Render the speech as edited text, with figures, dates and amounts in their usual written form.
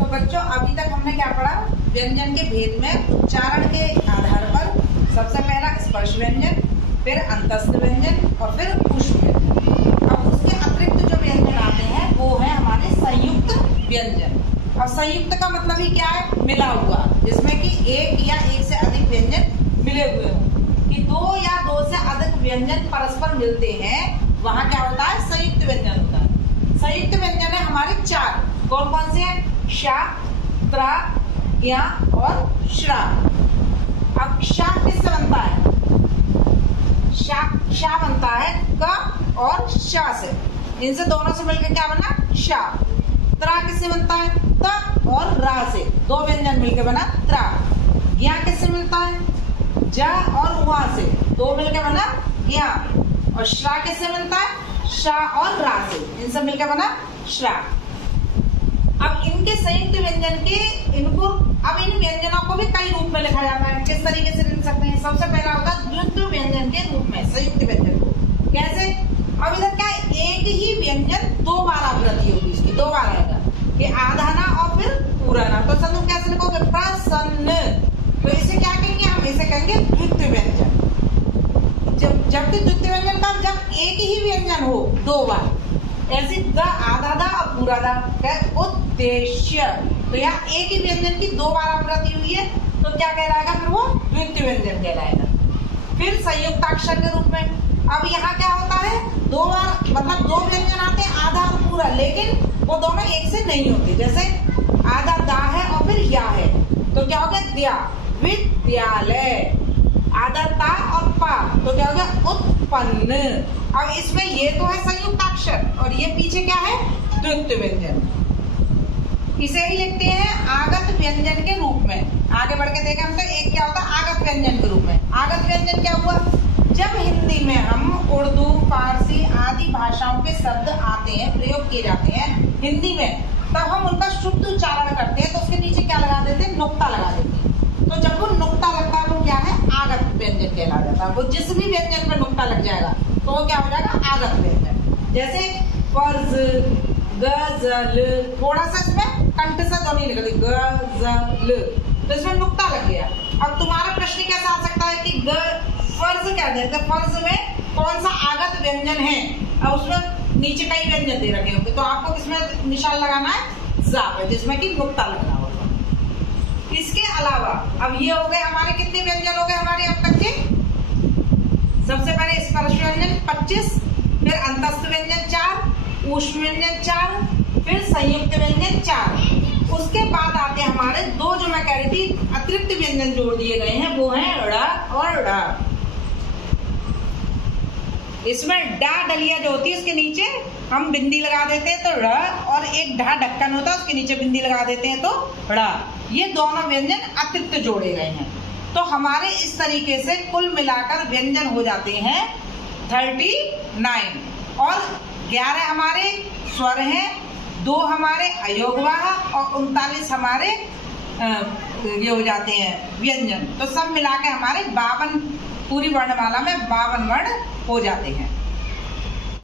तो बच्चों अभी तक हमने क्या पढ़ा, व्यंजन के भेद में उच्चारण के आधार पर सबसे पहला स्पर्श व्यंजन, फिर अंतस्थ व्यंजन और फिर ऊष्म व्यंजन। अब उसके अतिरिक्त जो व्यंजन आते हैं वो है हमारे संयुक्त व्यंजन। और संयुक्त का मतलब ही क्या है, मिला हुआ, जिसमें कि एक या एक से अधिक व्यंजन मिले हुए हों। कि दो या दो से अधिक व्यंजन परस्पर मिलते हैं, वहां क्या होता है, संयुक्त व्यंजन होता है। संयुक्त व्यंजन है हमारे चार, कौन कौन से हैं, श, त्र, ज्ञ और श्रा। अब श किससे बनता है, शा बनता है क और श से, इनसे दोनों से मिलकर क्या बना, शा। त्रा किससे बनता है, त और रा से, दो व्यंजन मिलकर बना त्रा। ज्ञ किससे मिलता है, ज और वा से, दो मिलकर बना ज्ञ। और श्रा किससे मिलता है, शा और रा से, इनसे मिलकर बना श्रा। अब इनके संयुक्त व्यंजन के इनको, अब इन व्यंजनों को भी कई रूप में लिखा जाता है। किस तरीके से लिख सकते हैं, सबसे पहला होगा द्वित्व व्यंजन के रूप में संयुक्त व्यंजन को। कैसे, अब इधर क्या है, एक ही व्यंजन दो बार आवृत्ति होगी, इसकी दो बार आएगा, ये आधाना और फिर पूराना। तो सब कैसे लिखोगे, प्रसन्न, तो इसे क्या कहेंगे हम, इसे कहेंगे द्वित्व व्यंजन। जबकि द्वितीय व्यंजन का जब एक ही व्यंजन हो दो बार, ऐसे द आधा दा और पूरा दा, उद्देश्य, तो यहाँ एक ही व्यंजन की दो बार आवृत्ति हुई है, तो क्या कहलाएगा, फिर वो द्वितीय व्यंजन कहलाएगा। फिर संयुक्ताक्षर के रूप में, अब यहाँ क्या होता है, दो बार मतलब दो व्यंजन आते हैं, आधा और पूरा, लेकिन वो दोनों एक से नहीं होते। जैसे आधा दा है और फिर या है, तो क्या हो गया, द्या, विद्यालय। आधा ता और पा, तो क्या हो गया, उत्पन्न। अब इसमें ये तो है संयुक्ताक्षर और ये पीछे क्या है, द्वित्व व्यंजन। इसे ही लिखते हैं आगत व्यंजन के रूप में। आगे बढ़ के देखें हम तो, एक क्या होता है आगत व्यंजन के रूप में। आगत व्यंजन क्या हुआ, जब हिंदी में हम उर्दू, फारसी आदि भाषाओं के शब्द आते हैं, प्रयोग किए जाते हैं हिंदी में, तब हम उनका शुद्ध उच्चारण करते हैं, तो उसके नीचे क्या लगा देते हैं, नुक्ता लगा देते हैं। तो जब वो नुक्ता लगता है वो क्या है, आगत व्यंजन कहला जाता है। वो जिस भी व्यंजन पर नुक्ता लग जाएगा तो वो क्या हो जाएगा, आगत व्यंजन। जैसे फर्ज, गजल, थोड़ा सा इसमें कंठ से ध्वनि निकली, गजल, तो इसमें नुक्ता लग गया। अब तुम्हारा प्रश्न कैसा आ सकता है कि फर्ज क्या देते, फर्ज में कौन सा आगत व्यंजन है, और उसमें नीचे कई व्यंजन दे रखे होंगे, तो आपको किसमें निशान लगाना है, जा पे, जिसमें कि नुक्ता लगना होगा। इसके अलावा अब ये हो गए हमारे, कितने व्यंजन हो गए हमारे अब तक के, सबसे पहले स्पर्श व्यंजन 25, फिर अंतस्थ व्यंजन 4, ऊष्म व्यंजन 4, फिर संयुक्त व्यंजन 4। उसके बाद आते हैं हमारे दो, जो मैं कह रही थी अतिरिक्त व्यंजन जोड़ दिए गए हैं, वो है ड़ और ढ। इसमें डा डलिया जो होती है उसके नीचे हम बिंदी लगा देते हैं तो ड़, और एक ढा ढक्कन होता है उसके नीचे बिंदी लगा देते हैं तो ड़। ये दोनों व्यंजन अतिरिक्त जोड़े गए हैं। तो हमारे इस तरीके से कुल मिलाकर व्यंजन हो जाते हैं 39, और 11 हमारे स्वर हैं, 2 हमारे अयोगवाह और 39 हमारे ये हो जाते हैं व्यंजन। तो सब मिला के हमारे 52, पूरी वर्णमाला में 52 वर्ण हो जाते हैं।